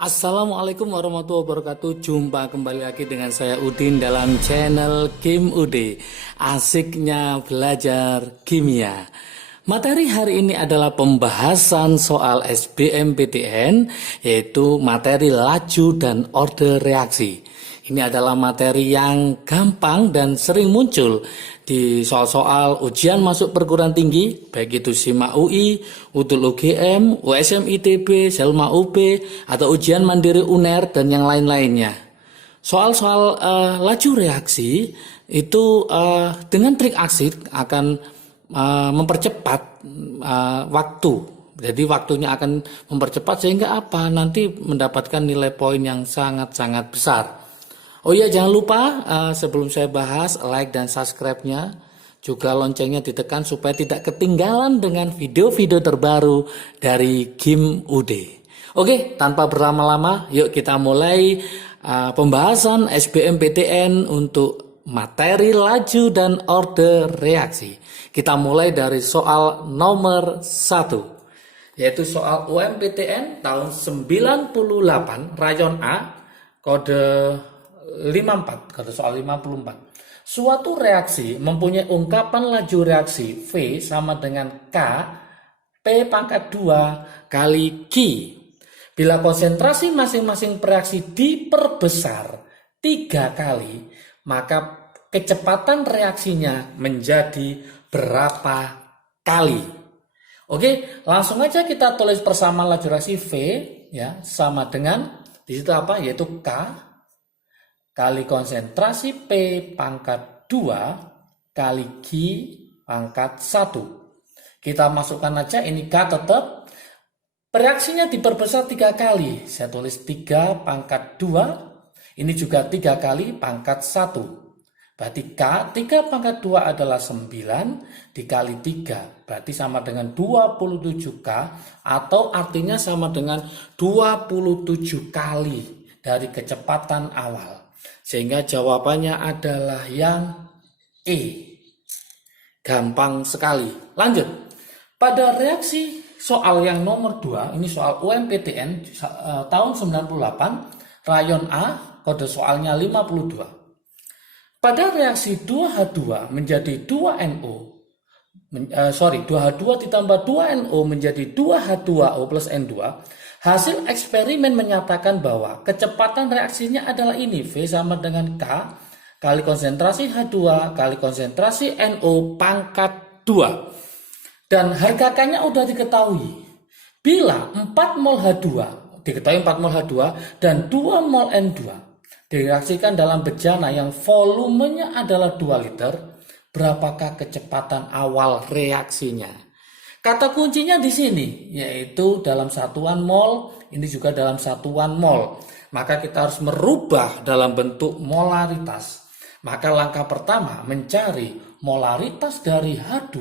Assalamualaikum warahmatullahi wabarakatuh. Jumpa kembali lagi dengan saya Udin dalam channel Kim UD. Asiknya belajar kimia. Materi hari ini adalah pembahasan soal SBMPTN, yaitu materi laju dan order reaksi. Ini adalah materi yang gampang dan sering muncul di soal-soal ujian masuk perguruan tinggi, baik itu SIMA UI, UTUL UGM, USM ITB, SELMA UB, atau ujian mandiri UNER, dan yang lain-lainnya. Soal-soal laju reaksi itu dengan trik asik akan mempercepat waktu. Jadi waktunya akan mempercepat sehingga apa? Nanti mendapatkan nilai poin yang sangat-sangat besar. Oh iya, jangan lupa sebelum saya bahas, like dan subscribe-nya, juga loncengnya ditekan supaya tidak ketinggalan dengan video-video terbaru dari Kim UD. Oke, tanpa berlama-lama, yuk kita mulai pembahasan SBMPTN untuk materi laju dan order reaksi. Kita mulai dari soal nomor 1, yaitu soal UMPTN tahun 98, rayon A, kode 54, kode soal 54. Suatu reaksi mempunyai ungkapan laju reaksi V sama dengan K P pangkat 2 kali Q. Bila konsentrasi masing-masing reaksi diperbesar 3 kali, maka kecepatan reaksinya menjadi berapa kali? Oke, langsung aja kita tulis persamaan laju reaksi V ya, sama dengan di situ apa? Yaitu K kali konsentrasi P pangkat 2 kali Q pangkat 1. Kita masukkan aja ini K tetap. Reaksinya diperbesar 3 kali. Saya tulis 3 pangkat 2. Ini juga 3 kali pangkat 1. Berarti K 3 pangkat 2 adalah 9 dikali 3. Berarti sama dengan 27K, atau artinya sama dengan 27 kali dari kecepatan awal. Sehingga jawabannya adalah yang E. Gampang sekali. Lanjut. Pada reaksi soal yang nomor 2, ini soal UMPTN tahun 98, rayon A, kode soalnya 52. Pada reaksi 2H2 menjadi 2NO, 2H2 ditambah 2NO menjadi 2H2O plus N2, hasil eksperimen menyatakan bahwa kecepatan reaksinya adalah ini, V sama dengan K kali konsentrasi H2 kali konsentrasi NO pangkat 2. Dan harga K-nya udah diketahui. Bila 4 mol H2, diketahui 4 mol H2 dan 2 mol N2 direaksikan dalam bejana yang volumenya adalah 2 liter, berapakah kecepatan awal reaksinya? Kata kuncinya di sini, yaitu dalam satuan mol, ini juga dalam satuan mol. Maka kita harus merubah dalam bentuk molaritas. Maka langkah pertama mencari molaritas dari H2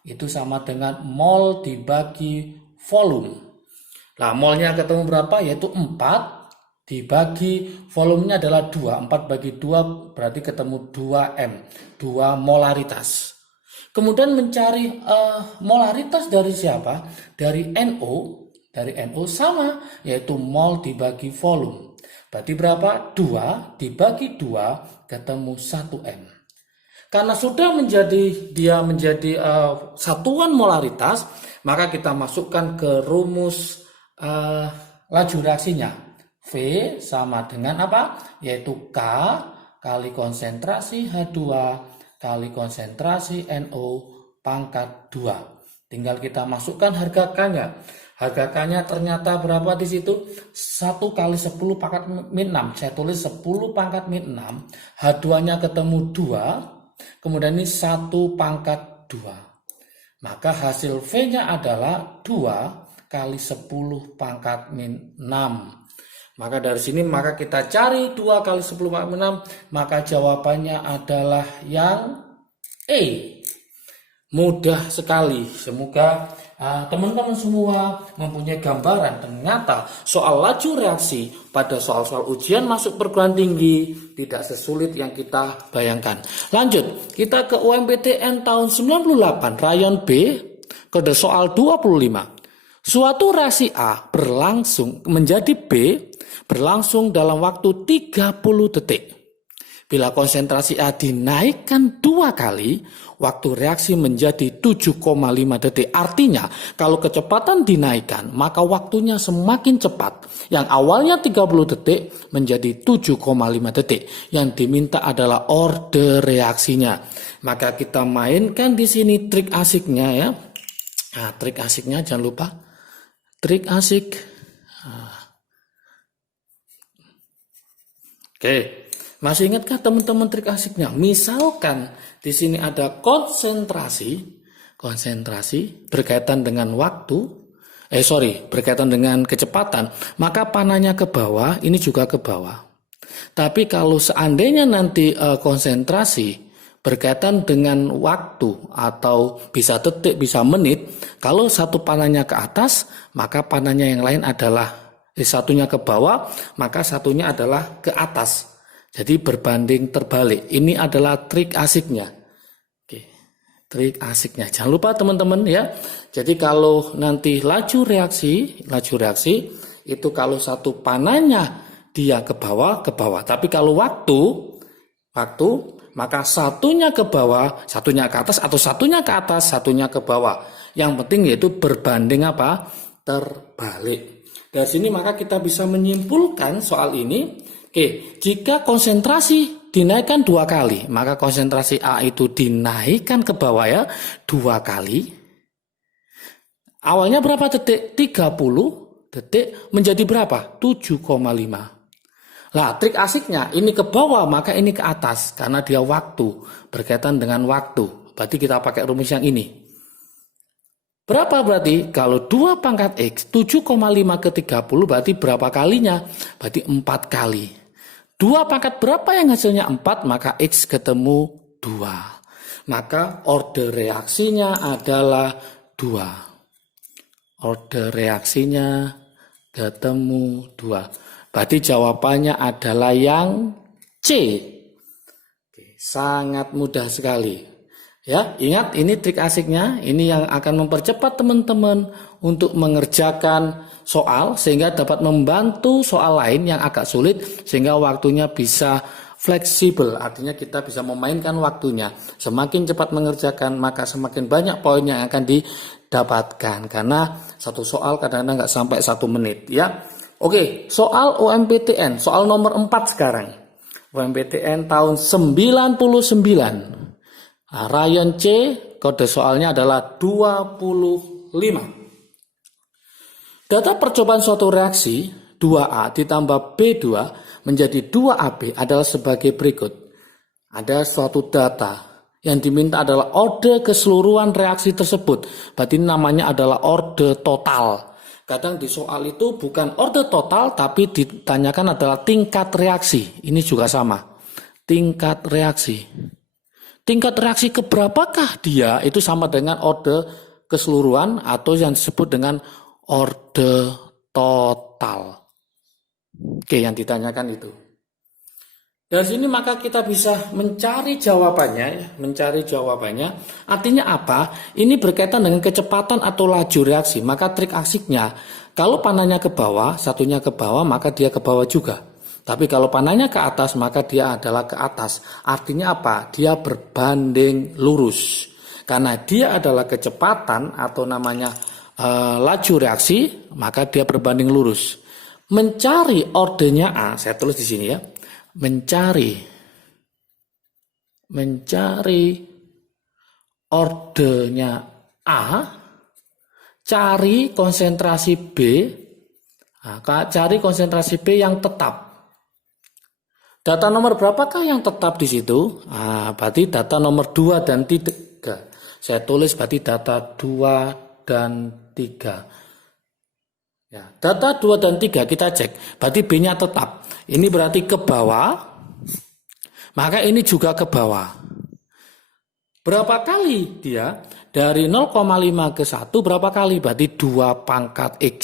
itu sama dengan mol dibagi volume. Nah, molnya ketemu berapa? Yaitu 4 dibagi volumenya adalah 2. 4 bagi 2 berarti ketemu 2M, 2 molaritas. Kemudian mencari molaritas dari siapa? Dari NO. Dari NO sama, yaitu mol dibagi volume. Berarti berapa? 2 dibagi 2 ketemu 1M. Karena sudah menjadi satuan molaritas, maka kita masukkan ke rumus laju reaksinya. V sama dengan apa? Yaitu K kali konsentrasi H2 kali konsentrasi NO pangkat 2. Tinggal kita masukkan harga K-nya. Harga K-nya ternyata berapa di situ? 1 kali 10 pangkat min 6. Saya tulis 10 pangkat min 6. H2-nya ketemu 2. Kemudian ini 1 pangkat 2. Maka hasil V-nya adalah 2 kali 10 pangkat min 6. Maka dari sini maka kita cari 2 kali 10 pangkat min 6, maka jawabannya adalah yang E. Mudah sekali. Semoga teman-teman semua mempunyai gambaran. Ternyata soal laju reaksi pada soal-soal ujian masuk perguruan tinggi tidak sesulit yang kita bayangkan. Lanjut, kita ke UMPTN tahun 98, rayon B, kode soal 25. Suatu reaksi A berlangsung menjadi B berlangsung dalam waktu 30 detik. Bila konsentrasi A dinaikkan 2 kali, waktu reaksi menjadi 7,5 detik. Artinya, kalau kecepatan dinaikkan, maka waktunya semakin cepat. Yang awalnya 30 detik menjadi 7,5 detik. Yang diminta adalah order reaksinya. Maka kita mainkan di sini trik asiknya ya. Nah, trik asiknya jangan lupa. Trik asik. Oke. Masih ingatkah teman-teman trik asiknya? Misalkan di sini ada konsentrasi berkaitan dengan berkaitan dengan kecepatan, maka panahnya ke bawah, ini juga ke bawah. Tapi kalau seandainya nanti konsentrasi berkaitan dengan waktu atau bisa detik, bisa menit, kalau satu panahnya ke atas, maka panahnya yang lain adalah satunya ke bawah, maka satunya adalah ke atas. Jadi berbanding terbalik. Ini adalah trik asiknya. Oke, trik asiknya. Jangan lupa teman-teman ya. Jadi kalau nanti laju reaksi itu kalau satu panahnya dia ke bawah. Tapi kalau waktu maka satunya ke bawah, satunya ke atas atau satunya ke atas, satunya ke bawah. Yang penting yaitu berbanding apa? Terbalik. Dari sini maka kita bisa menyimpulkan soal ini. Oke, jika konsentrasi dinaikkan 2 kali, maka konsentrasi A itu dinaikkan ke bawah ya 2 kali. Awalnya berapa detik? 30 detik menjadi berapa? 7,5. Nah, trik asiknya ini ke bawah maka ini ke atas karena dia waktu, berkaitan dengan waktu. Berarti kita pakai rumus yang ini. Berapa berarti? Kalau 2 pangkat X 7,5 ke 30 berarti berapa kalinya? Berarti 4 kali. 2 pangkat berapa yang hasilnya 4? Maka X ketemu 2. Maka order reaksinya adalah 2. Order reaksinya ketemu 2. Berarti jawabannya adalah yang C. Oke, sangat mudah sekali. Ya, ingat ini trik asiknya, ini yang akan mempercepat teman-teman untuk mengerjakan soal sehingga dapat membantu soal lain yang agak sulit sehingga waktunya bisa fleksibel. Artinya kita bisa memainkan waktunya. Semakin cepat mengerjakan maka semakin banyak poin yang akan didapatkan karena satu soal kadang-kadang nggak sampai 1 menit ya. Oke, soal UMPTN, soal nomor 4 sekarang. UMPTN tahun 99. Nah, rayon C, kode soalnya adalah 25. Data percobaan suatu reaksi 2A ditambah B2 menjadi 2AB adalah sebagai berikut. Ada suatu data yang diminta adalah orde keseluruhan reaksi tersebut. Berarti namanya adalah orde total. Kadang di soal itu bukan orde total tapi ditanyakan adalah tingkat reaksi. Ini juga sama. Tingkat reaksi. Tingkat reaksi keberapakah dia itu sama dengan orde keseluruhan atau yang disebut dengan orde total. Oke, yang ditanyakan itu. Dari sini maka kita bisa mencari jawabannya. Artinya apa? Ini berkaitan dengan kecepatan atau laju reaksi. Maka trik asiknya, kalau panahnya ke bawah, satunya ke bawah, maka dia ke bawah juga. Tapi kalau panahnya ke atas, maka dia adalah ke atas. Artinya apa? Dia berbanding lurus. Karena dia adalah kecepatan atau namanya laju reaksi, maka dia berbanding lurus. Mencari ordenya A, saya tulis di sini ya. Mencari ordenya A, cari konsentrasi B, cari konsentrasi B yang tetap. Data nomor berapakah yang tetap di situ? Berarti data nomor 2 dan 3. Saya tulis berarti data 2 dan 3. Ya, data 2 dan 3 kita cek. Berarti B-nya tetap. Ini berarti ke bawah. Maka ini juga ke bawah. Berapa kali dia? Dari 0,5 ke 1 berapa kali? Berarti 2 pangkat X.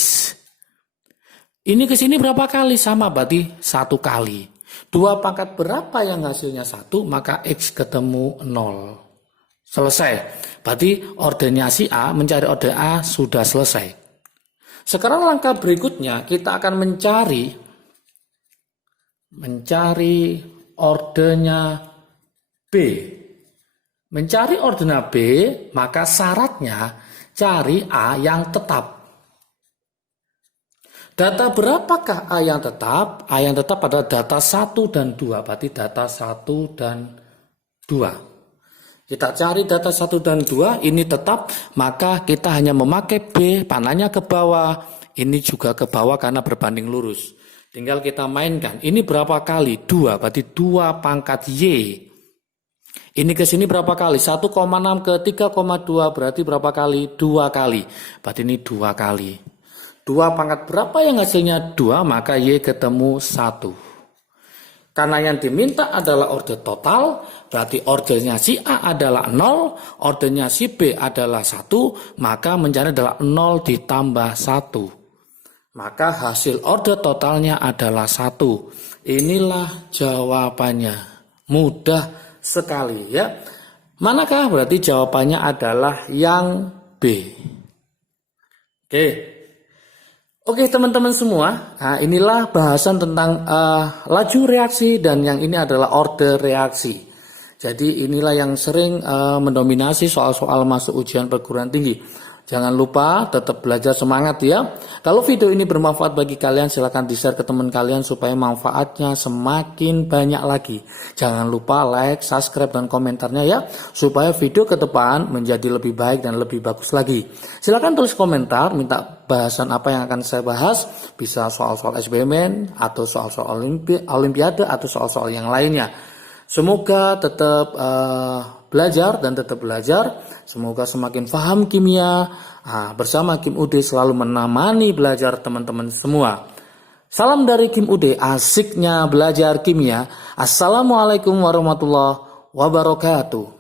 Ini ke sini berapa kali? Sama berarti 1 kali. 2 pangkat berapa yang hasilnya 1, maka X ketemu 0. Selesai. Berarti ordernya si A, mencari order A sudah selesai. Sekarang langkah berikutnya kita akan mencari ordernya B. Mencari ordernya B, maka syaratnya cari A yang tetap. Data berapakah A yang tetap? A yang tetap adalah data 1 dan 2. Berarti data 1 dan 2. Kita cari data 1 dan 2. Ini tetap. Maka kita hanya memakai B. Panahnya ke bawah. Ini juga ke bawah karena berbanding lurus. Tinggal kita mainkan. Ini berapa kali? 2. Berarti 2 pangkat Y. Ini ke sini berapa kali? 1,6 ke 3,2. Berarti berapa kali? 2 kali. Berarti ini 2 kali. 2 pangkat berapa yang hasilnya 2, maka Y ketemu 1. Karena yang diminta adalah order total, berarti ordernya si A adalah 0, ordernya si B adalah 1, maka mencari adalah 0 ditambah 1. Maka hasil order totalnya adalah 1. Inilah jawabannya. Mudah sekali ya. Manakah? Berarti jawabannya adalah yang B. Oke teman-teman semua, nah inilah bahasan tentang laju reaksi dan yang ini adalah order reaksi. Jadi inilah yang sering mendominasi soal-soal masuk ujian perguruan tinggi. Jangan lupa tetap belajar semangat ya. Kalau video ini bermanfaat bagi kalian silahkan di-share ke teman kalian supaya manfaatnya semakin banyak lagi. Jangan lupa like, subscribe, dan komentarnya ya. Supaya video ke depan menjadi lebih baik dan lebih bagus lagi. Silahkan tulis komentar, minta bahasan apa yang akan saya bahas. Bisa soal-soal SBMN atau soal-soal olimpiade atau soal-soal yang lainnya. Semoga tetap belajar dan tetap belajar. Semoga semakin paham kimia. Bersama Kim UD selalu menemani belajar teman-teman semua. Salam dari Kim UD, asiknya belajar kimia. Assalamualaikum warahmatullahi wabarakatuh.